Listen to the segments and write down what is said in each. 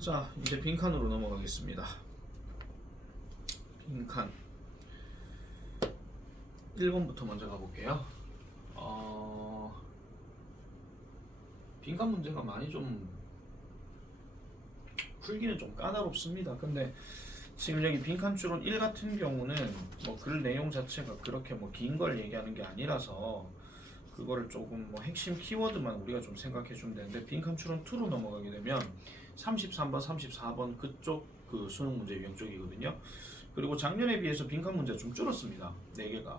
자, 이제 빈칸으로 넘어가겠습니다. 빈칸 1번부터 먼저 가볼게요. 빈칸 문제가 많이 좀 풀기는 좀 까다롭습니다. 근데 지금 여기 빈칸 추론 1 같은 경우는 뭐 글 내용 자체가 그렇게 뭐 긴 걸 얘기하는 게 아니라서 그거를 조금 뭐 핵심 키워드만 우리가 좀 생각해 주면 되는데, 빈칸 추론 2로 넘어가게 되면 33번, 34번 그쪽 그 수능 문제 유형 쪽이거든요. 그리고 작년에 비해서 빈칸 문제 좀 줄었습니다. 4개가.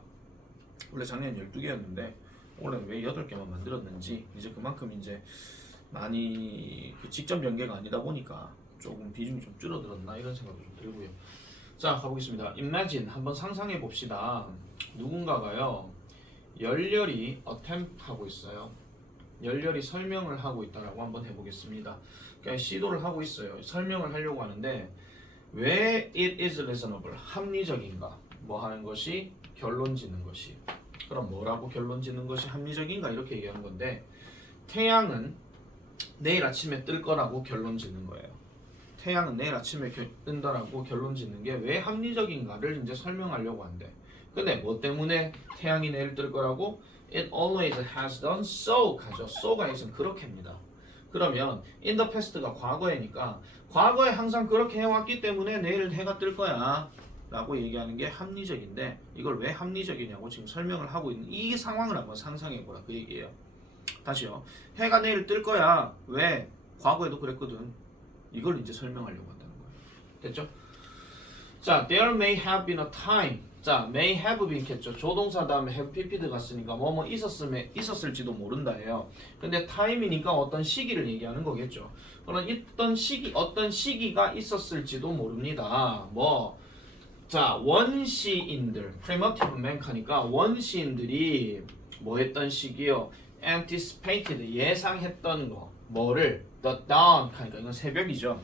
원래 작년 12개였는데 올해는 왜 8개만 만들었는지, 이제 그만큼 이제 많이 그 직전 변개가 아니다 보니까 조금 비중이 좀 줄어들었나 이런 생각도 좀 들고요. 자, 가보겠습니다. Imagine, 한번 상상해 봅시다. 누군가가요 열렬히 attempt 하고 있어요. 열렬히 설명을 하고 있다라고 한번 해보겠습니다. 그러니까 시도를 하고 있어요. 설명을 하려고 하는데 왜 it is reasonable, 합리적인가, 뭐 하는 것이 결론 짓는 것이. 그럼 뭐라고 결론 짓는 것이 합리적인가 이렇게 얘기하는 건데, 태양은 내일 아침에 뜰 거라고 결론 짓는 거예요. 태양은 내일 아침에 뜬다라고 결론 짓는 게 왜 합리적인가를 이제 설명하려고 한대. 근데 뭐 때문에 태양이 내일 뜰 거라고? It always has done so 가죠. so가 있으면 그렇게입니다. 그러면 in the past가 과거이니까 과거에 항상 그렇게 해왔기 때문에 내일 해가 뜰 거야 라고 얘기하는 게 합리적인데, 이걸 왜 합리적이냐고 지금 설명을 하고 있는 이 상황을 한번 상상해보라 그 얘기예요. 다시요. 해가 내일 뜰 거야. 왜? 과거에도 그랬거든. 이걸 이제 설명하려고 한다는 거예요. 됐죠? 자, there may have been a time. 자, may have been겠죠. 조동사 다음에 have ppd 갔으니까 뭐뭐 있었을지도 모른다예요. 근데 time이니까 어떤 시기를 얘기하는 거겠죠. 그럼 어떤 시기가 있었을지도 모릅니다. 뭐, 자, 원시인들, primitive man카니까 원시인들이 뭐 했던 시기요? anticipated, 예상했던 거. 뭐를? the dawn, 하니까 이건 새벽이죠.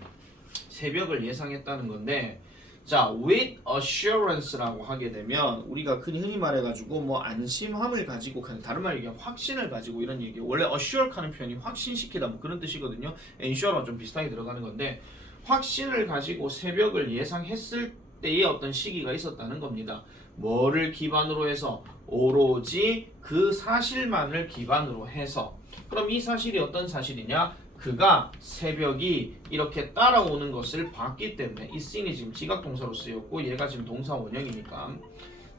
새벽을 예상했다는 건데, 자, with assurance라고 하게 되면 우리가 흔히 말해가지고 뭐 안심함을 가지고, 다른 말로 얘기하면 확신을 가지고 이런 얘기. 원래 assure 하는 표현이 확신시키다 뭐 그런 뜻이거든요. ensure와 좀 비슷하게 들어가는 건데, 확신을 가지고 새벽을 예상했을 때의 어떤 시기가 있었다는 겁니다. 뭐를 기반으로 해서? 오로지 그 사실만을 기반으로 해서. 그럼 이 사실이 어떤 사실이냐? 그가 새벽이 이렇게 따라오는 것을 봤기 때문에, 이 seen이 지금 지각동사로 쓰였고 얘가 지금 동사 원형이니까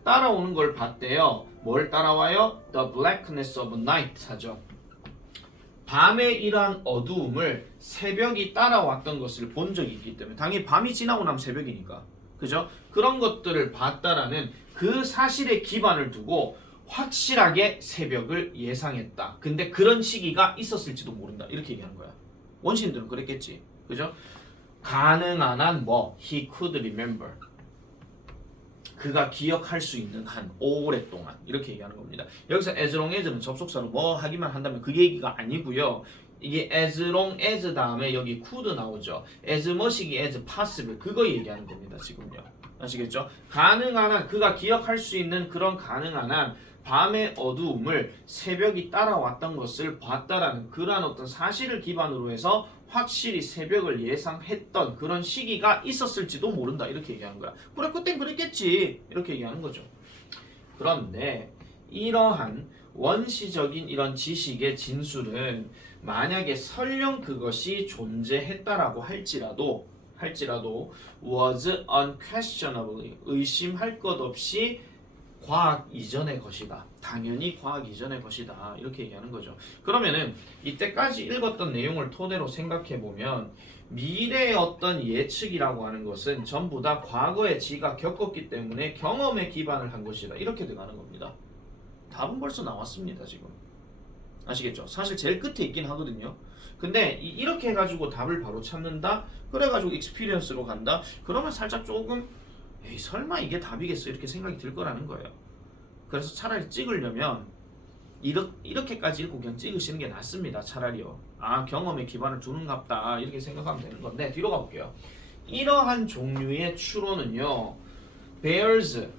따라오는 걸 봤대요. 뭘 따라와요? The blackness of night 하죠. 밤의 이러한 어두움을 새벽이 따라왔던 것을 본 적이 있기 때문에, 당연히 밤이 지나고 나면 새벽이니까, 그죠? 그런 것들을 봤다라는 그 사실에 기반을 두고 확실하게 새벽을 예상했다. 근데 그런 시기가 있었을지도 모른다. 이렇게 얘기하는 거야. 원시인들은 그랬겠지. 그죠? 가능한 한 뭐? He could remember. 그가 기억할 수 있는 한 오랫동안. 이렇게 얘기하는 겁니다. 여기서 as long as는 접속사로 뭐 하기만 한다면 그 얘기가 아니고요. 이게 as long as 다음에 여기 could 나오죠. as much이기 as possible. 그거 얘기하는 겁니다. 지금요. 아시겠죠? 가능한 한, 그가 기억할 수 있는 그런 가능한 한 밤의 어두움을 새벽이 따라왔던 것을 봤다라는 그러한 어떤 사실을 기반으로 해서 확실히 새벽을 예상했던 그런 시기가 있었을지도 모른다. 이렇게 얘기하는 거야. 그래, 그땐 그랬겠지. 이렇게 얘기하는 거죠. 그런데 이러한 원시적인 이런 지식의 진술은 만약에 설령 그것이 존재했다라고 할지라도 was unquestionably, 의심할 것 없이 과학 이전의 것이다. 당연히 과학 이전의 것이다. 이렇게 얘기하는 거죠. 그러면은 이때까지 읽었던 내용을 토대로 생각해 보면 미래의 어떤 예측이라고 하는 것은 전부 다 과거에 지가 겪었기 때문에 경험에 기반을 한 것이다. 이렇게 들어가는 겁니다. 답은 벌써 나왔습니다. 지금 아시겠죠? 사실 제일 끝에 있긴 하거든요. 근데 이렇게 해가지고 답을 바로 찾는다? 그래가지고 익스피리언스로 간다? 그러면 살짝 조금 에이, 설마 이게 답이겠어? 이렇게 생각이 들 거라는 거예요. 그래서 차라리 찍으려면 이렇게까지 읽고 그냥 찍으시는 게 낫습니다. 차라리요. 아, 경험에 기반을 두는갑다. 이렇게 생각하면 되는 건데, 뒤로 가볼게요. 이러한 종류의 추론은요, bears,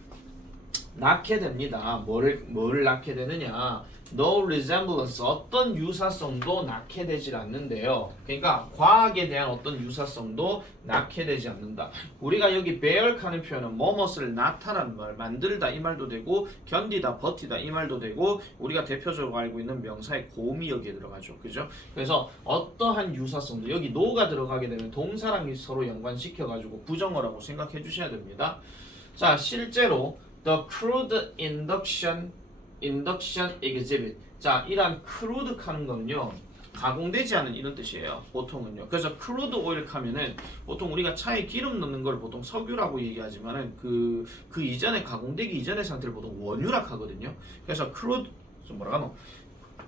낳게 됩니다. 뭘 낳게 되느냐? no resemblance 어떤 유사성도 낳게 되질 않는데요. 그러니까 과학에 대한 어떤 유사성도 낳게 되지 않는다. 우리가 여기 bear 하는 표현은 뭐뭇을 나타난 말, 만들다 이 말도 되고 견디다, 버티다 이 말도 되고 우리가 대표적으로 알고 있는 명사의 곰이 여기에 들어가죠. 그죠? 그래서 어떠한 유사성도 여기 no가 들어가게 되면 동사랑 서로 연관시켜가지고 부정어라고 생각해 주셔야 됩니다. 자, 실제로 the crude induction exhibit. 자, 이란 crude 하는 거는요. 가공되지 않은 이런 뜻이에요. 보통은요. 그래서 crude oil 하면은 보통 우리가 차에 기름 넣는 걸 보통 석유라고 얘기하지만은 그 이전에 가공되기 이전의 상태를 보통 원유라 하거든요. 그래서 crude 뭐라고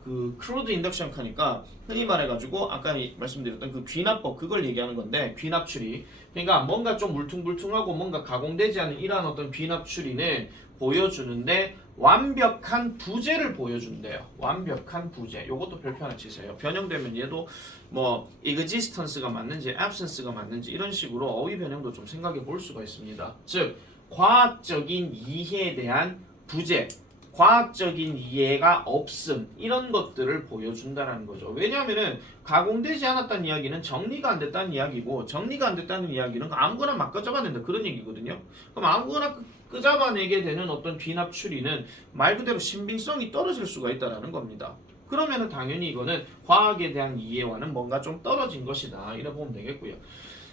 그 crude induction 하니까 흔히 말해가지고 아까 말씀드렸던 그 귀납법 그걸 얘기하는 건데 귀납 추리. 그러니까 뭔가 좀 물퉁물퉁하고 뭔가 가공되지 않은 이러한 어떤 귀납 추리는 보여주는데 완벽한 부재를 보여준대요. 완벽한 부재. 요것도 별표 하나 치세요. 변형되면 얘도 뭐 existence가 맞는지 absence가 맞는지 이런 식으로 어휘 변형도 좀 생각해 볼 수가 있습니다. 즉 과학적인 이해에 대한 부재, 과학적인 이해가 없음 이런 것들을 보여준다는 거죠. 왜냐하면은 가공되지 않았다는 이야기는 정리가 안 됐다는 이야기고 정리가 안 됐다는 이야기는 아무거나 막 끄잡아낸다 그런 얘기거든요. 그럼 아무거나 끄잡아내게 되는 어떤 귀납 추리는 말 그대로 신빙성이 떨어질 수가 있다는 겁니다. 그러면은 당연히 이거는 과학에 대한 이해와는 뭔가 좀 떨어진 것이다 이렇게 보면 되겠고요.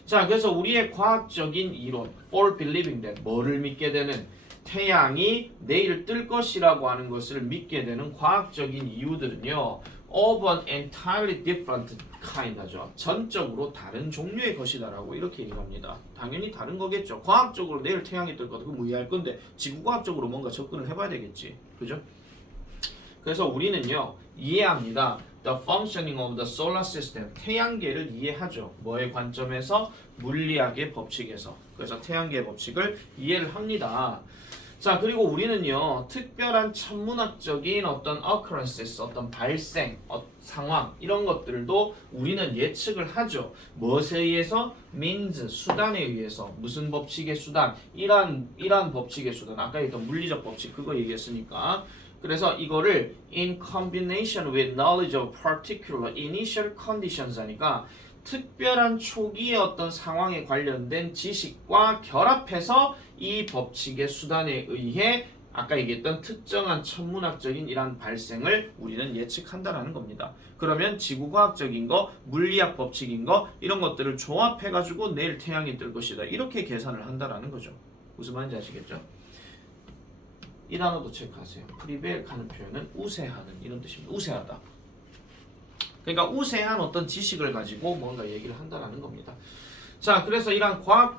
자, 그래서 우리의 과학적인 이론 for believing that 뭐를 믿게 되는 태양이 내일 뜰 것이라고 하는 것을 믿게 되는 과학적인 이유들은요. of an entirely different kind 하죠. 전적으로 다른 종류의 것이다라고 이렇게 얘기합니다. 당연히 다른 거겠죠. 과학적으로 내일 태양이 뜰 거다. 그럼 이해할 건데 지구과학적으로 뭔가 접근을 해봐야 되겠지. 그죠? 그래서 우리는요. 이해합니다. The functioning of the solar system. 태양계를 이해하죠. 뭐의 관점에서? 물리학의 법칙에서. 그래서 태양계의 법칙을 이해를 합니다. 자, 그리고 우리는요 특별한 천문학적인 어떤 occurrences, 어떤 발생, 상황 이런 것들도 우리는 예측을 하죠. 무엇에 의해서? means, 수단에 의해서. 무슨 법칙의 수단? 이러한 법칙의 수단. 아까 했던 물리적 법칙 그거 얘기했으니까. 그래서 이거를 in combination with knowledge of particular initial conditions 하니까 특별한 초기의 어떤 상황에 관련된 지식과 결합해서 이 법칙의 수단에 의해 아까 얘기했던 특정한 천문학적인 이러한 발생을 우리는 예측한다라는 겁니다. 그러면 지구과학적인 거, 물리학 법칙인 거 이런 것들을 조합해가지고 내일 태양이 뜰 것이다. 이렇게 계산을 한다라는 거죠. 무슨 말인지 아시겠죠? 이 단어도 체크하세요. 프리벨 하는 표현은 우세하는 이런 뜻입니다. 우세하다. 그러니까 우세한 어떤 지식을 가지고 뭔가 얘기를 한다라는 겁니다. 자, 그래서 이러한 과학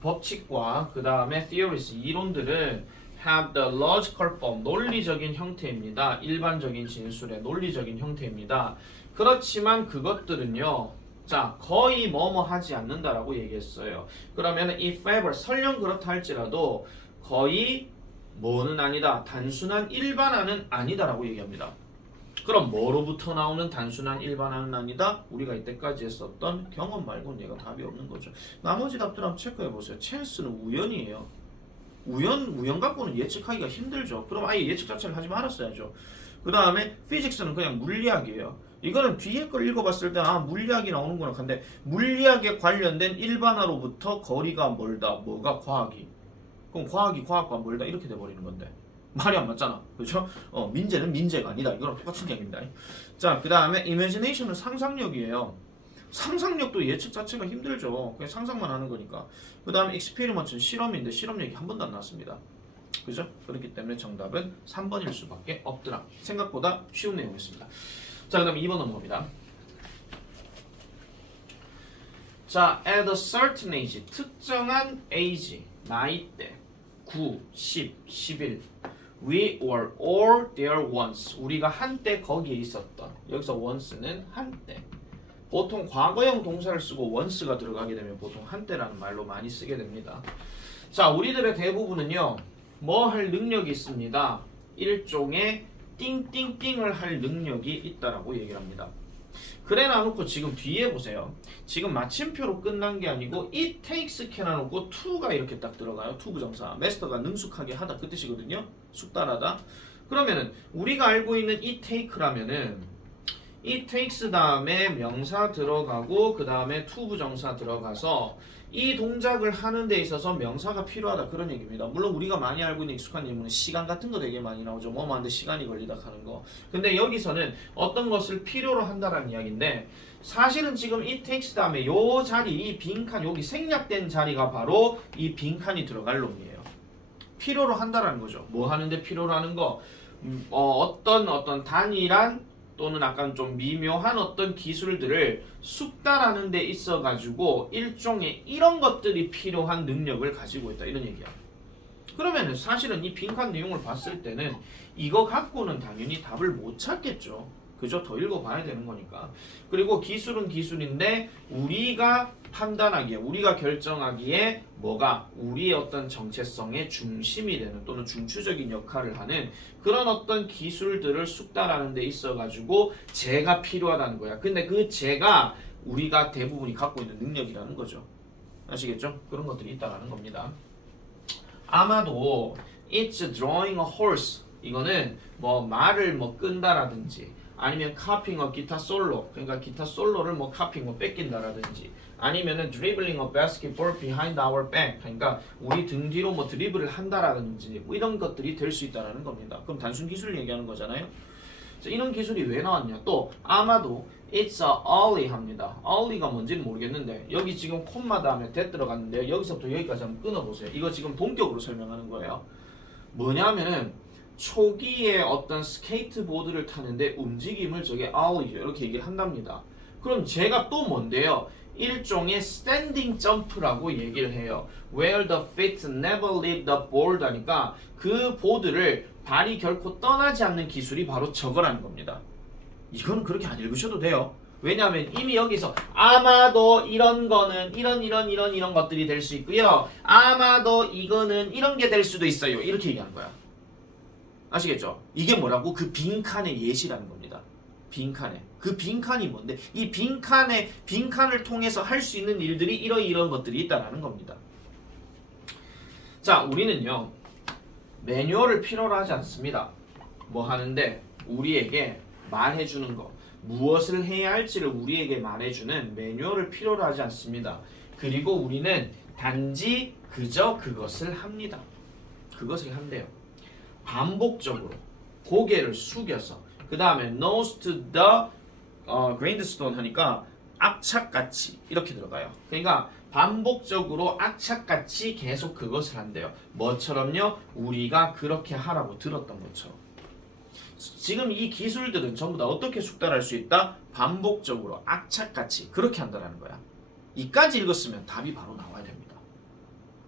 법칙과 그 다음에 theories, 이론들은 have the logical form, 논리적인 형태입니다. 일반적인 진술의 논리적인 형태입니다. 그렇지만 그것들은요, 자, 거의 뭐뭐 하지 않는다라고 얘기했어요. 그러면 if ever, 설령 그렇다 할지라도 거의 뭐는 아니다, 단순한 일반화는 아니다라고 얘기합니다. 그럼 뭐로부터 나오는 단순한 일반화는 아니다? 우리가 이때까지 했었던 경험 말고는 얘가 답이 없는 거죠. 나머지 답들 한번 체크해 보세요. 찬스는 우연이에요. 우연 갖고는 예측하기가 힘들죠. 그럼 아예 예측 자체를 하지 말았어야죠. 그 다음에 피직스는 그냥 물리학이에요. 이거는 뒤에 걸 읽어봤을 때 물리학이 나오는구나. 근데 물리학에 관련된 일반화로부터 거리가 멀다. 뭐가 과학이. 그럼 과학이 과학과 멀다 이렇게 돼버리는 건데. 말이 안 맞잖아. 그렇죠? 민재는 민재가 아니다. 이거랑 똑같은 얘기입니다. 자, 그 다음에 imagination은 상상력이에요. 상상력도 예측 자체가 힘들죠. 그냥 상상만 하는 거니까. 그 다음에 experiment는 실험인데 실험 얘기 한 번도 안 나왔습니다. 그죠? 그렇기 때문에 정답은 3번일 수밖에 없더라. 생각보다 쉬운 내용이었습니다. 자, 그 다음 2번 넘어갑니다. 자, at a certain age, 특정한 age, 나이대, 9, 10, 11 We were all there once. 우리가 한때 거기에 있었던. 여기서 once는 한때. 보통 과거형 동사를 쓰고 once가 들어가게 되면 보통 한때라는 말로 많이 쓰게 됩니다. 자, 우리들의 대부분은요. 뭐 할 능력이 있습니다. 일종의 띵띵띵을 할 능력이 있다라고 얘기를 합니다. 그래 놔놓고 지금 뒤에 보세요. 지금 마침표로 끝난 게 아니고 it takes can 놔놓고 to가 이렇게 딱 들어가요. to 부정사. master가 능숙하게 하다 그 뜻이거든요. 숙달하다. 그러면은 우리가 알고 있는 이 take라면은 이 takes 다음에 명사 들어가고 그 다음에 to 부정사 들어가서 이 동작을 하는 데 있어서 명사가 필요하다 그런 얘기입니다. 물론 우리가 많이 알고 있는 익숙한 예문은 시간 같은 거 되게 많이 나오죠. 뭐뭐 하는데 시간이 걸리다 하는 거. 근데 여기서는 어떤 것을 필요로 한다라는 이야기인데 사실은 지금 이 takes 다음에 요 자리 이 빈칸 여기 생략된 자리가 바로 이 빈칸이 들어갈 놈이에요. 필요로 한다라는 거죠. 뭐 하는데 필요로 하는 거 어떤 단일한 또는 약간 좀 미묘한 어떤 기술들을 숙달하는 데 있어 가지고 일종의 이런 것들이 필요한 능력을 가지고 있다 이런 얘기야. 그러면은 사실은 이 빈칸 내용을 봤을 때는 이거 갖고는 당연히 답을 못 찾겠죠. 그죠? 더 읽어봐야 되는 거니까. 그리고 기술은 기술인데 우리가 판단하기에 우리가 결정하기에 뭐가 우리의 어떤 정체성의 중심이 되는 또는 중추적인 역할을 하는 그런 어떤 기술들을 숙달하는 데 있어 가지고 재가 필요하다는 거야. 근데 그 재가 우리가 대부분이 갖고 있는 능력이라는 거죠. 아시겠죠? 그런 것들이 있다라는 겁니다. 아마도 it's drawing a horse 이거는 뭐 말을 뭐 끈다라든지 아니면 카핑 기타 솔로 그러니까 기타 솔로를 뭐 카핑 뺏긴다라든지 아니면은 dribbling a basketball behind our back 그러니까 우리 등 뒤로 뭐 드리블을 한다라든지 뭐 이런 것들이 될 수 있다라는 겁니다. 그럼 단순 기술 얘기하는 거잖아요. 자, 이런 기술이 왜 나왔냐? 또 아마도 it's a early 합니다. early가 뭔지는 모르겠는데 여기 지금 콤마 다음에 that 들어갔는데 여기서부터 여기까지 한번 끊어보세요. 이거 지금 본격으로 설명하는 거예요. 뭐냐면은 초기에 어떤 스케이트보드를 타는데 움직임을 저게 early 이렇게 얘기를 한답니다. 그럼 제가 또 뭔데요? 일종의 스탠딩 점프라고 얘기를 해요. Where the feet never leave the board 하니까 그 보드를 발이 결코 떠나지 않는 기술이 바로 저거라는 겁니다. 이거는 그렇게 안 읽으셔도 돼요. 왜냐하면 이미 여기서 아마도 이런 거는 이런 것들이 될 수 있고요. 아마도 이거는 이런 게 될 수도 있어요. 이렇게 얘기하는 거야. 아시겠죠? 이게 뭐라고? 그 빈칸의 예시라는 겁니다. 빈칸에. 그 빈칸이 뭔데? 이 빈칸을 통해서 할 수 있는 일들이 이런 것들이 있다라는 겁니다. 자, 우리는요. 매뉴얼을 필요로 하지 않습니다. 뭐 하는데 우리에게 말해주는 거 무엇을 해야 할지를 우리에게 말해주는 매뉴얼을 필요로 하지 않습니다. 그리고 우리는 단지 그저 그것을 합니다. 그것을 한대요. 반복적으로 고개를 숙여서 그 다음에 nose to the grindstone 하니까 악착같이 이렇게 들어가요. 그러니까 반복적으로 악착같이 계속 그것을 한대요. 뭐처럼요? 우리가 그렇게 하라고 들었던 것처럼. 지금 이 기술들은 전부 다 어떻게 숙달할 수 있다? 반복적으로 악착같이 그렇게 한다는 거야. 이까지 읽었으면 답이 바로 나와야 됩니다.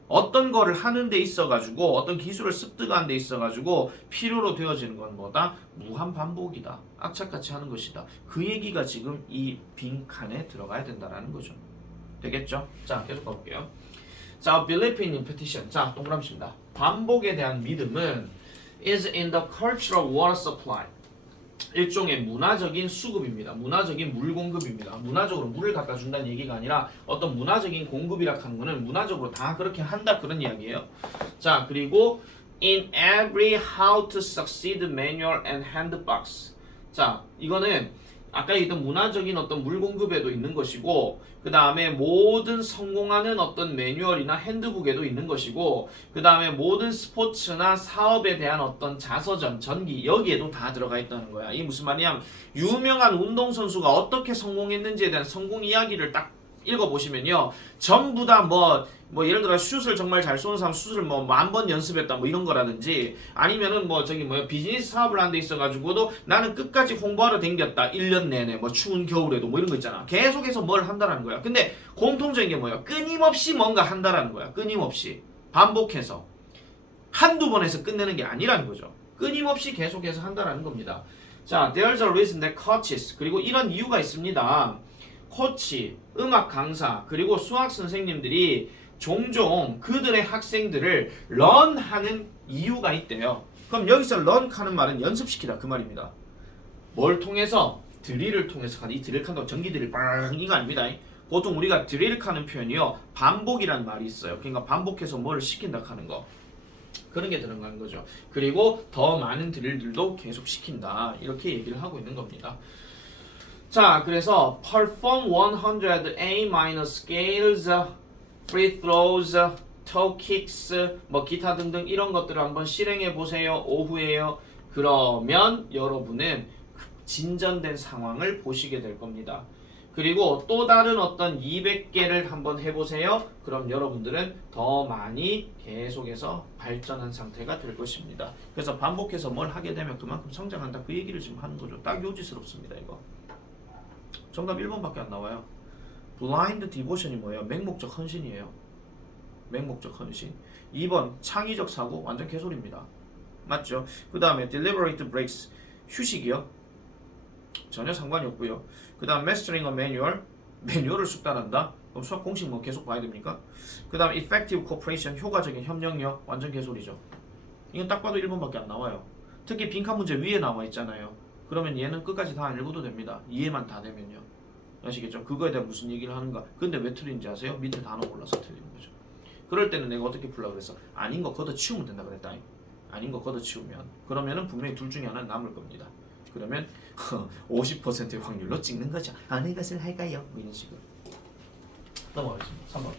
어떤 거를 하는 데 있어가지고 어떤 기술을 습득하는 데 있어가지고 필요로 되어지는 건 뭐다? 무한 반복이다. 악착같이 하는 것이다. 그 얘기가 지금 이 빈칸에 들어가야 된다라는 거죠. 되겠죠? 자, 계속 가볼게요. 자, belief in repetition. 자, 동그라미입니다. 반복에 대한 믿음은 is in the cultural water supply. 일종의 문화적인 수급입니다. 문화적인 물 공급입니다. 문화적으로 물을 갖다 준다는 얘기가 아니라 어떤 문화적인 공급이라 하는 거는 문화적으로 다 그렇게 한다 그런 이야기예요. 자, 그리고 in every how to succeed manual and handbooks. 자, 이거는 아까 얘기했던 문화적인 어떤 물 공급에도 있는 것이고 그 다음에 모든 성공하는 어떤 매뉴얼이나 핸드북에도 있는 것이고 그 다음에 모든 스포츠나 사업에 대한 어떤 자서전, 전기 여기에도 다 들어가 있다는 거야. 이게 무슨 말이냐면 유명한 운동선수가 어떻게 성공했는지에 대한 성공 이야기를 딱 읽어보시면요 전부 다 뭐 예를 들어 슛을 정말 잘 쏘는 사람 슛을 뭐 10,000번 연습했다 뭐 이런 거라든지 아니면은 뭐 저기 뭐야 비즈니스 사업을 하는 데 있어가지고도 나는 끝까지 홍보하러 댕겼다 1년 내내 뭐 추운 겨울에도 뭐 이런 거 있잖아. 계속해서 뭘 한다라는 거야. 근데 공통적인 게 뭐야? 끊임없이 뭔가 한다라는 거야. 끊임없이 반복해서 한두 번 해서 끝내는 게 아니라는 거죠. 끊임없이 계속해서 한다라는 겁니다. 자, there's a reason that coaches 그리고 이런 이유가 있습니다. 코치, 음악 강사 그리고 수학 선생님들이 종종 그들의 학생들을 런하는 이유가 있대요. 그럼 여기서 런하는 말은 연습시키다 그 말입니다. 뭘 통해서? 드릴을 통해서 하는 이 드릴 칸도 전기 드릴 빵 이거 아닙니다. 보통 우리가 드릴 하는 표현이요 반복이라는 말이 있어요. 그러니까 반복해서 뭐를 시킨다 하는 거. 그런 게 들어가는 거죠. 그리고 더 많은 드릴들도 계속 시킨다. 이렇게 얘기를 하고 있는 겁니다. 자, 그래서 perform 100 A- scales, free throws, toe kicks, 뭐 기타 등등 이런 것들을 한번 실행해 보세요. 오후에요. 그러면 여러분은 진전된 상황을 보시게 될 겁니다. 그리고 또 다른 어떤 200개를 한번 해보세요. 그럼 여러분들은 더 많이 계속해서 발전한 상태가 될 것입니다. 그래서 반복해서 뭘 하게 되면 그만큼 성장한다. 그 얘기를 지금 하는 거죠. 딱 요지스럽습니다. 이거. 정답 1번밖에 안 나와요. 블라인드 디보션이 뭐예요? 맹목적 헌신이에요. 맹목적 헌신. 2번 창의적 사고 완전 개소리입니다. 맞죠? 그 다음에 deliberate breaks 휴식이요. 전혀 상관이 없고요. 그 다음 mastering a manual 매뉴얼을 숙달한다. 그럼 수학 공식 뭐 계속 봐야 됩니까? 그 다음 effective cooperation 효과적인 협력력 완전 개소리죠. 이건 딱 봐도 1번밖에 안 나와요. 특히 빈칸 문제 위에 나와 있잖아요. 그러면 얘는 끝까지 다 안 읽어도 됩니다. 이해만 다 되면요. 아시겠죠? 그거에 대한 무슨 얘기를 하는가. 근데 왜 틀린지 아세요? 밑에 단어 골라서 틀리는 거죠. 그럴 때는 내가 어떻게 풀라고 그랬어? 아닌 거 걷어치우면 된다 그랬다. 아닌 거 걷어치우면 그러면은 분명히 둘 중에 하나는 남을 겁니다. 그러면 50%의 확률로 찍는 거죠. 어느 것을 할까요? 뭐 이런 식으로. 넘어가겠습니다. 3번.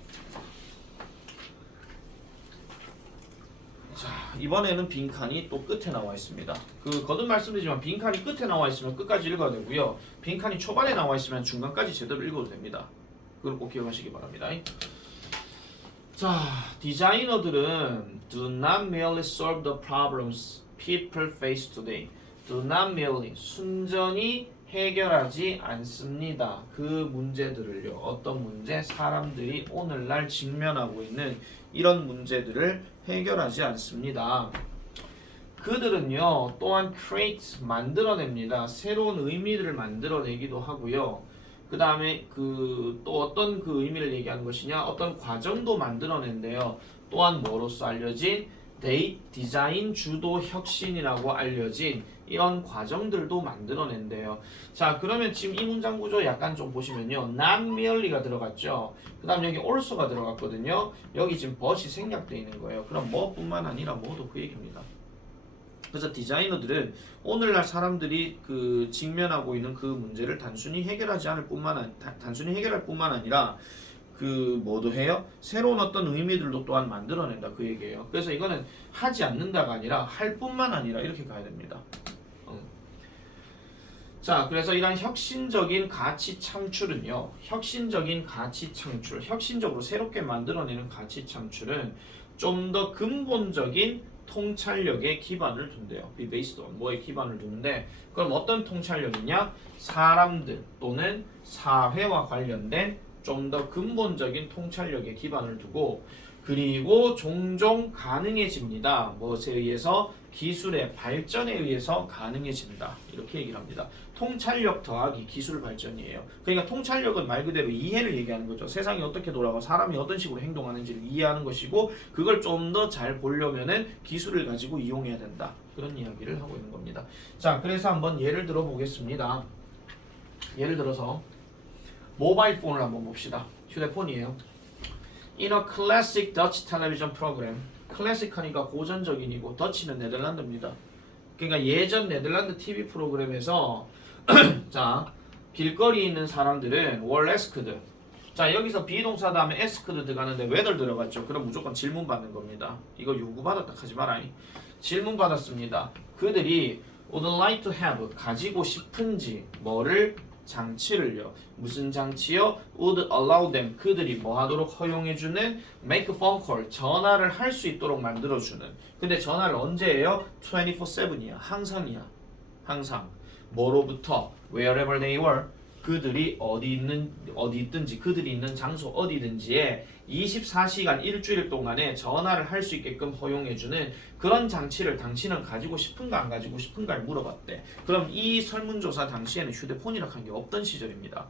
자, 이번에는 빈칸이 또 끝에 나와 있습니다. 그 거듭 말씀드리지만 빈칸이 끝에 나와 있으면 끝까지 읽어야 되고요. 빈칸이 초반에 나와 있으면 중간까지 제대로 읽어도 됩니다. 그걸 꼭 기억하시기 바랍니다. 자, 디자이너들은 do not merely solve the problems people face today. do not merely 순전히 해결하지 않습니다. 그 문제들을요. 어떤 문제? 사람들이 오늘날 직면하고 있는 이런 문제들을 해결하지 않습니다. 그들은요. 또한 create 만들어냅니다. 새로운 의미를 만들어내기도 하고요. 그 다음에 또 어떤 그 의미를 얘기하는 것이냐? 어떤 과정도 만들어낸대요. 또한 뭐로써 알려진 디자인 주도 혁신이라고 알려진 이런 과정들도 만들어낸대요. 자, 그러면 지금 이 문장 구조 약간 좀 보시면요. not merely가 들어갔죠. 그 다음 여기 also가 들어갔거든요. 여기 지금 but이 생략되어 있는 거예요. 그럼 뭐뿐만 아니라 뭐도 그 얘기입니다. 그래서 디자이너들은 오늘날 사람들이 그 직면하고 있는 그 문제를 단순히 해결할 뿐만 아니라 그 뭐도 해요? 새로운 어떤 의미들도 또한 만들어낸다 그 얘기예요. 그래서 이거는 하지 않는다가 아니라 할 뿐만 아니라 이렇게 가야 됩니다. 자, 그래서 이런 혁신적인 가치 창출은요. 혁신적으로 새롭게 만들어내는 가치 창출은 좀 더 근본적인 통찰력에 기반을 둔대요. be based on 뭐에 기반을 두는데 그럼 어떤 통찰력이냐? 사람들 또는 사회와 관련된 좀 더 근본적인 통찰력에 기반을 두고 그리고 종종 가능해집니다. 무엇에 의해서? 기술의 발전에 의해서 가능해진다. 이렇게 얘기를 합니다. 통찰력 더하기 기술 발전이에요. 그러니까 통찰력은 말 그대로 이해를 얘기하는 거죠. 세상이 어떻게 돌아가고 사람이 어떤 식으로 행동하는지를 이해하는 것이고 그걸 좀 더 잘 보려면은 기술을 가지고 이용해야 된다. 그런 이야기를 하고 있는 겁니다. 자, 그래서 한번 예를 들어 보겠습니다. 예를 들어서 모바일 폰을 한번 봅시다. 휴대폰이에요. In a classic Dutch television program. 클래식하니까 고전적인이고 더치는 네덜란드입니다. 그러니까 예전 네덜란드 TV 프로그램에서 자, 길거리에 있는 사람들은 were asked. 자, 여기서 비동사 다음에 asked 들어가는데 whether 들어갔죠. 그럼 무조건 질문 받는 겁니다. 이거 요구받았다 하지 마라. 질문 받았습니다. 그들이 would like to have 가지고 싶은지 뭐를 장치를요. 무슨 장치요? would allow them 그들이 뭐 하도록 허용해주는 make a phone call 전화를 할 수 있도록 만들어주는. 근데 전화를 언제 해요? 24/7이야. 항상이야. 항상. 뭐로부터? wherever they were 그들이 어디 있든지 그들이 있는 장소 어디든지에 24시간 일주일 동안에 전화를 할 수 있게끔 허용해주는 그런 장치를 당신은 가지고 싶은가 안 가지고 싶은가를 물어봤대. 그럼 이 설문조사 당시에는 휴대폰이라 한 게 없던 시절입니다.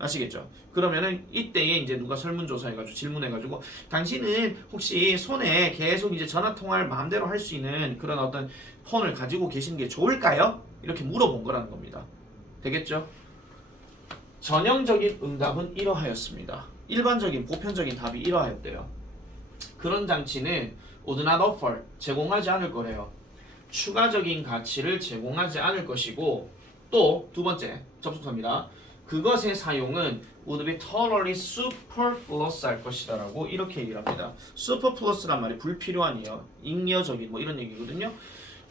아시겠죠? 그러면은 이때에 이제 누가 설문조사해가지고 질문해가지고 당신은 혹시 손에 계속 이제 전화통화를 마음대로 할 수 있는 그런 어떤 폰을 가지고 계시는 게 좋을까요? 이렇게 물어본 거라는 겁니다. 되겠죠? 전형적인 응답은 이러하였습니다. 일반적인 보편적인 답이 이러하였대요. 그런 장치는 would not offer 제공하지 않을 거래요. 추가적인 가치를 제공하지 않을 것이고 또 두 번째 접속사입니다. 그것의 사용은 would be totally superfluous 할 것이다 라고 이렇게 얘기를 합니다. superfluous란 말이 불필요한이요. 잉여적인 뭐 이런 얘기거든요.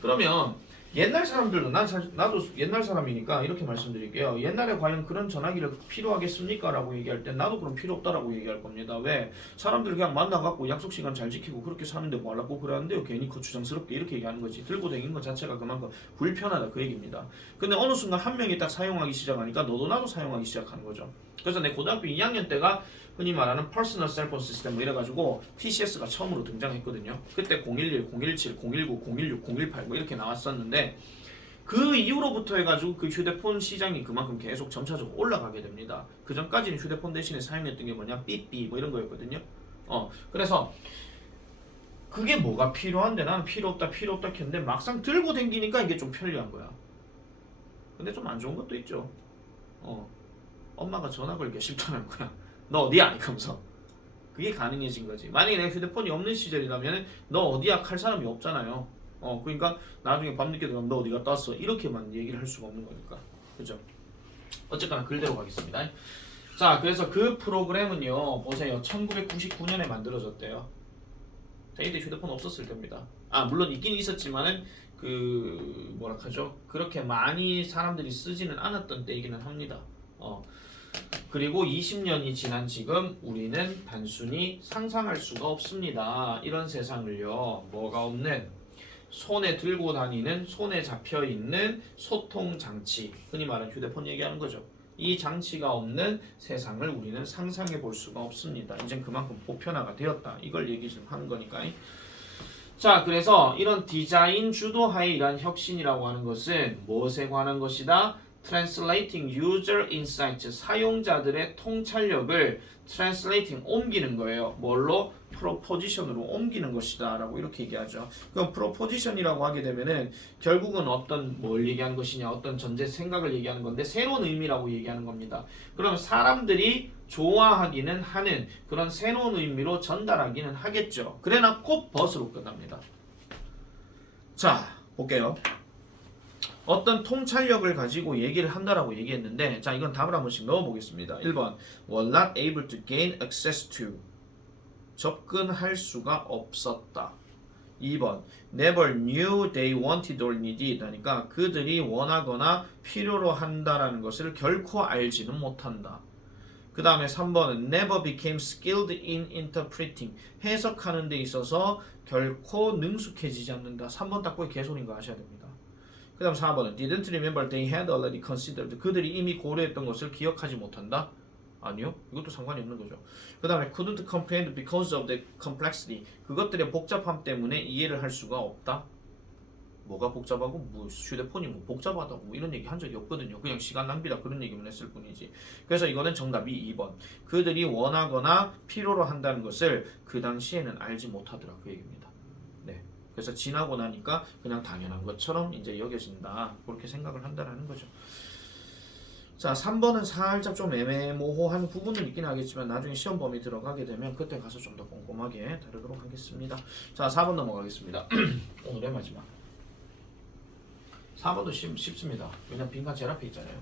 그러면 옛날 사람들도 나도 옛날 사람이니까 이렇게 말씀드릴게요. 옛날에 과연 그런 전화기를 필요하겠습니까? 라고 얘기할 때 나도 그럼 필요 없다라고 얘기할 겁니다. 왜? 사람들 그냥 만나갖고 약속 시간 잘 지키고 그렇게 사는데 뭐 하려고 그러는데요. 괜히 거추장스럽게 이렇게 얘기하는 거지. 들고 다니는 것 자체가 그만큼 불편하다 그 얘기입니다. 근데 어느 순간 한 명이 딱 사용하기 시작하니까 너도 나도 사용하기 시작하는 거죠. 그래서 내 고등학교 2학년 때가 흔히 말하는 퍼스널 셀폰 시스템 뭐 이래가지고 PCS가 처음으로 등장했거든요. 그때 011, 017, 019, 016, 018 뭐 이렇게 나왔었는데 그 이후로부터 해가지고 그 휴대폰 시장이 그만큼 계속 점차적으로 올라가게 됩니다. 그 전까지는 휴대폰 대신에 사용했던 게 뭐냐 삐삐 뭐 이런 거였거든요. 그래서 그게 뭐가 필요한데 나는 필요 없다 했는데 막상 들고 댕기니까 이게 좀 편리한 거야. 근데 좀 안 좋은 것도 있죠. 엄마가 전화 걸기 쉽다는 거야. 너 어디야? 이러면서 그게 가능해진 거지. 만약에 내가 휴대폰이 없는 시절이라면 너 어디야? 할 사람이 없잖아요. 그러니까 나중에 밤늦게 들어가면 너 어디 갔다 왔어? 이렇게만 얘기를 할 수가 없는 거니까. 그죠? 어쨌거나 글대로 가겠습니다. 자, 그래서 그 프로그램은요. 보세요. 1999년에 만들어졌대요. 자, 이때 휴대폰 없었을 겁니다. 물론 있긴 있었지만은 그 뭐라 하죠? 그렇게 많이 사람들이 쓰지는 않았던 때이기는 합니다. 그리고 20년이 지난 지금 우리는 단순히 상상할 수가 없습니다. 이런 세상을요. 뭐가 없는 손에 들고 다니는 손에 잡혀 있는 소통 장치, 흔히 말하는 휴대폰 얘기하는 거죠. 이 장치가 없는 세상을 우리는 상상해 볼 수가 없습니다. 이제 그만큼 보편화가 되었다. 이걸 얘기 좀 하는 거니까. 자, 그래서 이런 디자인 주도하에 이러한 혁신이라고 하는 것은 무엇에 관한 것이다? Translating user insights, 사용자들의 통찰력을 translating, 옮기는 거예요. 뭘로? proposition으로 옮기는 것이다 라고 이렇게 얘기하죠. 그럼 proposition이라고 하게 되면은 결국은 어떤 뭘 얘기하는 것이냐, 어떤 전제 생각을 얘기하는 건데 새로운 의미라고 얘기하는 겁니다. 그럼 사람들이 좋아하기는 하는 그런 새로운 의미로 전달하기는 하겠죠. 그래놓고 벗으로 끝납니다. 자, 볼게요. 어떤 통찰력을 가지고 얘기를 한다라고 얘기했는데, 자, 이건 답을 한 번씩 넣어보겠습니다. 1번 were not able to gain access to, 접근할 수가 없었다. 2번 never knew they wanted or needed, 하니까 그들이 원하거나 필요로 한다라는 것을 결코 알지는 못한다. 그 다음에 3번은 never became skilled in interpreting, 해석하는 데 있어서 결코 능숙해지지 않는다. 3번 딱 보기 개소리인 거 아셔야 됩니다. 그 다음 4번은 didn't remember they had already considered, 그들이 이미 고려했던 것을 기억하지 못한다? 아니요. 이것도 상관이 없는 거죠. 그 다음에 couldn't comprehend because of the complexity, 그것들의 복잡함 때문에 이해를 할 수가 없다? 뭐가 복잡하고 뭐 휴대폰이 뭐 복잡하다고 뭐 이런 얘기 한 적이 없거든요. 그냥 시간 낭비다 그런 얘기만 했을 뿐이지. 그래서 이거는 정답이 2번. 그들이 원하거나 필요로 한다는 것을 그 당시에는 알지 못하더라 그 얘기입니다. 네. 그래서 지나고 나니까 그냥 당연한 것처럼 이제 여겨진다. 그렇게 생각을 한다라는 거죠. 자, 3번은 살짝 좀 애매모호한 부분은 있긴 하겠지만 나중에 시험 범위 들어가게 되면 그때 가서 좀 더 꼼꼼하게 다루도록 하겠습니다. 자, 4번 넘어가겠습니다. 오늘의 마지막. 4번도 쉽습니다. 왜냐면 빈칸 제일 앞에 있잖아요.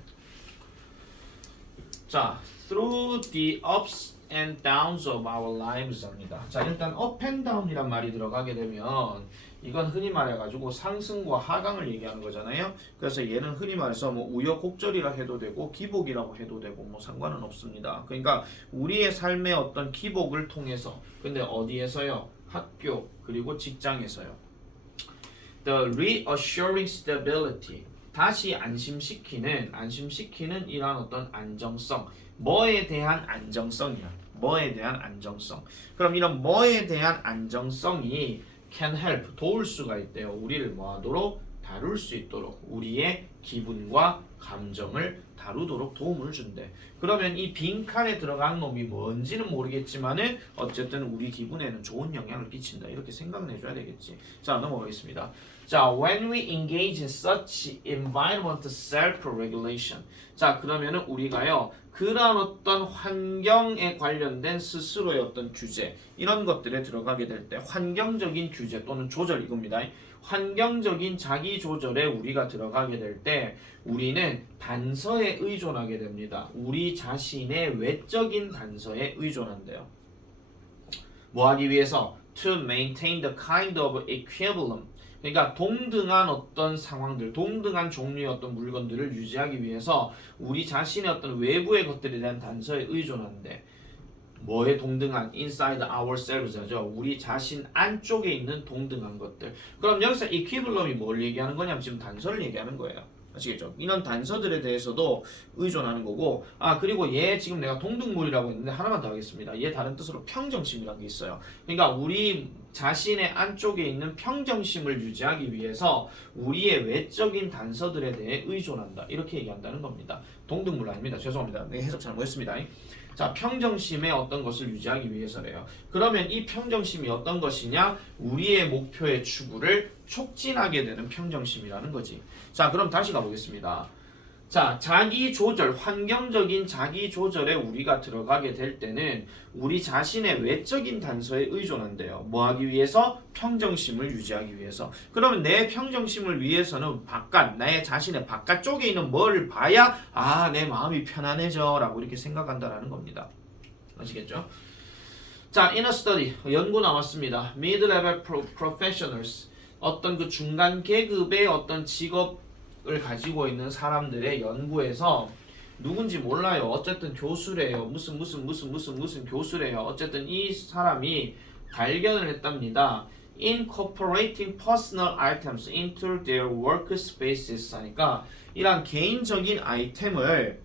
자, through the ups and downs of our lives 합니다. 자, 일단 up and down이란 말이 들어가게 되면 이건 흔히 말해가지고 상승과 하강을 얘기하는 거잖아요. 그래서 얘는 흔히 말해서 뭐 우여곡절이라 해도 되고 기복이라고 해도 되고 뭐 상관은 없습니다. 그러니까 우리의 삶의 어떤 기복을 통해서, 근데 어디에서요? 학교 그리고 직장에서요. The reassuring stability, 다시 안심시키는 이런 어떤 안정성, 뭐에 대한 안정성이야. 뭐에 대한 안정성. 그럼 이런 뭐에 대한 안정성이 can help, 도울 수가 있대요. 우리를 뭐하도록? 다룰 수 있도록, 우리의 기분과 감정을 다루도록 도움을 준대. 그러면 이 빈칸에 들어간 놈이 뭔지는 모르겠지만은 어쨌든 우리 기분에는 좋은 영향을 끼친다. 이렇게 생각을 해줘야 되겠지. 자, 넘어가겠습니다. 자, when we engage in such environment self-regulation. 자, 그러면은 우리가요, 그러한 어떤 환경에 관련된 스스로의 어떤 규제, 이런 것들에 들어가게 될 때 환경적인 규제 또는 조절 이겁니다. 환경적인 자기 조절에 우리가 들어가게 될 때 우리는 단서에 의존하게 됩니다. 우리 자신의 외적인 단서에 의존한대요. 뭐 하기 위해서? To maintain the kind of equilibrium. 그러니까 동등한 어떤 상황들, 동등한 종류의 어떤 물건들을 유지하기 위해서 우리 자신의 어떤 외부의 것들에 대한 단서에 의존하는데, 뭐에 동등한? inside ourselves 하죠. 우리 자신 안쪽에 있는 동등한 것들. 그럼 여기서 equilibrium이 뭘 얘기하는 거냐면 지금 단서를 얘기하는 거예요. 아시겠죠? 이런 단서들에 대해서도 의존하는 거고, 그리고 얘 지금 내가 동등물이라고 했는데 하나만 더 하겠습니다. 얘 다른 뜻으로 평정심이라는 게 있어요. 그러니까 우리 자신의 안쪽에 있는 평정심을 유지하기 위해서 우리의 외적인 단서들에 대해 의존한다. 이렇게 얘기한다는 겁니다. 동등물 아닙니다. 죄송합니다. 네, 해석 잘못했습니다. 자, 평정심의 어떤 것을 유지하기 위해서래요. 그러면 이 평정심이 어떤 것이냐? 우리의 목표의 추구를 촉진하게 되는 평정심이라는 거지. 자, 그럼 다시 가보겠습니다. 자, 자기 조절, 환경적인 자기 조절에 우리가 들어가게 될 때는 우리 자신의 외적인 단서에 의존한대요. 뭐 하기 위해서? 평정심을 유지하기 위해서. 그러면 내 평정심을 위해서는 나의 자신의 바깥쪽에 있는 뭐를 봐야 내 마음이 편안해져 라고 이렇게 생각한다라는 겁니다. 아시겠죠? 자, in a study, 연구 나왔습니다. Mid-level professionals, 어떤 그 중간 계급의 어떤 직업을 가지고 있는 사람들의 연구에서 누군지 몰라요. 어쨌든 교수래요. 무슨 교수래요. 어쨌든 이 사람이 발견을 했답니다. Incorporating personal items into their workspaces 하니까 이런 개인적인 아이템을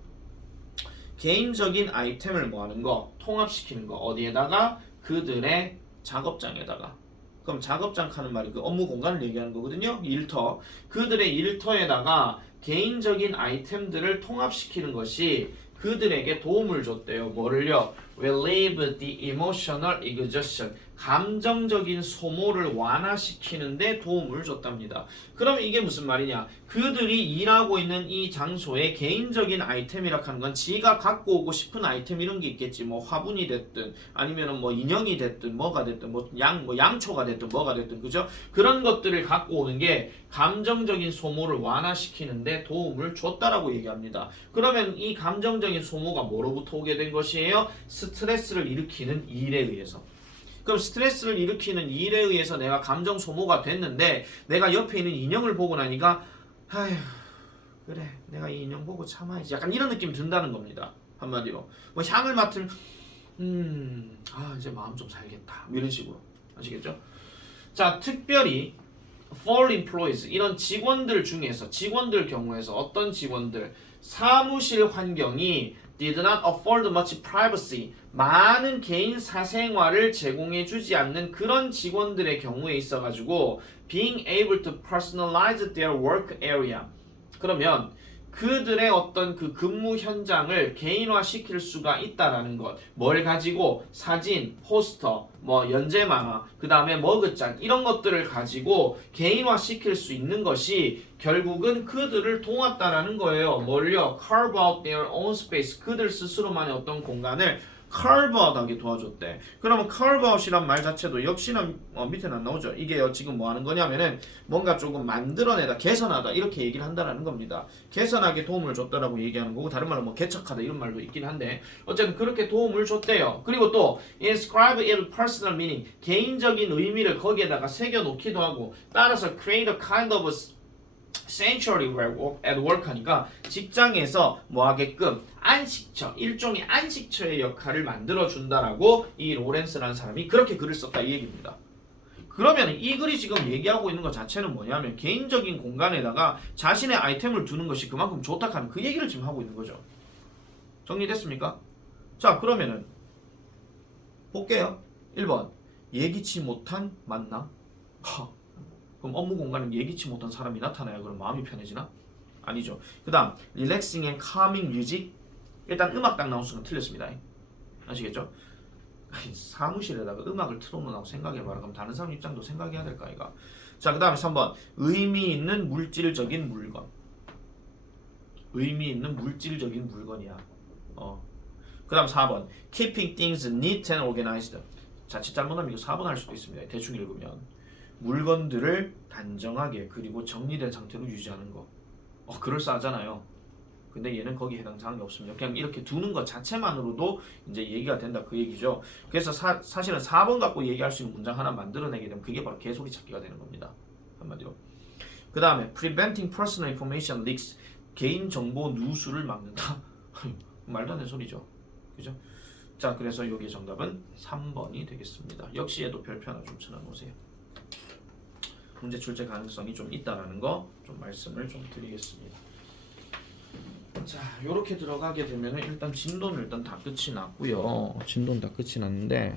뭐 하는 거? 통합시키는 거. 어디에다가? 그들의 작업장에다가. 그럼 작업장 하는 말이 그 업무 공간을 얘기하는 거거든요. 일터. 그들의 일터에다가 개인적인 아이템들을 통합시키는 것이 그들에게 도움을 줬대요. 뭐를요? Relieve the emotional exhaustion. 감정적인 소모를 완화시키는데 도움을 줬답니다. 그럼 이게 무슨 말이냐? 그들이 일하고 있는 이 장소에 개인적인 아이템이라 하는 건 지가 갖고 오고 싶은 아이템 이런 게 있겠지. 뭐 화분이 됐든 아니면은 뭐 인형이 됐든 뭐가 됐든 뭐 양초가 됐든 뭐가 됐든 그죠? 그런 것들을 갖고 오는 게 감정적인 소모를 완화시키는데 도움을 줬다라고 얘기합니다. 그러면 이 감정적인 소모가 뭐로부터 오게 된 것이에요? 스트레스를 일으키는 일에 의해서. 그럼 스트레스를 일으키는 일에 의해서 내가 감정 소모가 됐는데 내가 옆에 있는 인형을 보고 나니까 아휴 그래 내가 이 인형 보고 참아야지 약간 이런 느낌이 든다는 겁니다. 한마디로 뭐 향을 맡으면 이제 마음 좀 살겠다 뭐 이런 식으로. 아시겠죠? 자, 특별히 for employees 이런 직원들 중에서 직원들 경우에서 어떤 직원들 사무실 환경이 did not afford much privacy 많은 개인 사생활을 제공해주지 않는 그런 직원들의 경우에 있어가지고 being able to personalize their work area 그러면 그들의 어떤 그 근무 현장을 개인화시킬 수가 있다라는 것. 뭘 가지고? 사진, 포스터, 뭐 연재 만화, 그 다음에 머그잔 이런 것들을 가지고 개인화시킬 수 있는 것이 결국은 그들을 도왔다라는 거예요. 뭘요? Carve out their own space. 그들 스스로만의 어떤 공간을 carve out 하게 도와줬대. 그러면 carve out이란 말 자체도 역시나 밑에는 안 나오죠. 이게 지금 뭐 하는 거냐면은 뭔가 조금 만들어내다, 개선하다 이렇게 얘기를 한다는 겁니다. 개선하게 도움을 줬다라고 얘기하는 거고 다른 말로 뭐 개척하다 이런 말도 있긴 한데 어쨌든 그렇게 도움을 줬대요. 그리고 또 inscribe it personal meaning 개인적인 의미를 거기에다가 새겨 놓기도 하고 따라서 create a kind of sanctuary at work 하니까 직장에서 뭐 하게끔 안식처, 일종의 안식처의 역할을 만들어준다라고 이 로렌스라는 사람이 그렇게 글을 썼다 이 얘기입니다. 그러면 이 글이 지금 얘기하고 있는 것 자체는 뭐냐면 개인적인 공간에다가 자신의 아이템을 두는 것이 그만큼 좋다 하는 그 얘기를 지금 하고 있는 거죠. 정리됐습니까? 자, 그러면은 볼게요. 1번 예기치 못한 만남. 그럼 업무 공간에 예기치 못한 사람이 나타나야 그럼 마음이 편해지나? 아니죠. 그 다음 relaxing and calming music. 일단 음악 딱 나온 순간 틀렸습니다. 아시겠죠? 사무실에다가 음악을 틀어놓으라고 생각해봐라. 그럼 다른 사람 입장도 생각해야 될까 이가. 자, 그 다음에 3번 의미 있는 물질적인 물건. 의미 있는 물질적인 물건이야. 그 다음 4번 keeping things neat and organized. 자칫 잘못하면 이거 4번 할 수도 있습니다. 대충 읽으면 물건들을 단정하게 그리고 정리된 상태로 유지하는 거. 그럴싸하잖아요. 근데 얘는 거기에 해당사항이 없습니다. 그냥 이렇게 두는 것 자체만으로도 이제 얘기가 된다 그 얘기죠. 그래서 사실은 4번 갖고 얘기할 수 있는 문장 하나 만들어내게 되면 그게 바로 개소리 찾기가 되는 겁니다. 한마디로. 그 다음에 preventing personal information leaks. 개인정보 누수를 막는다. 말도 안 되는 소리죠. 그죠? 자, 그래서 여기 정답은 3번이 되겠습니다. 역시 얘도 별표 하나 좀 쳐놓으세요. 문제 출제 가능성이 좀 있다라는 거 좀 말씀을 좀 드리겠습니다. 자, 요렇게 들어가게 되면은 일단 진도는 일단 다 끝이 났고요. 진도는 다 끝이 났는데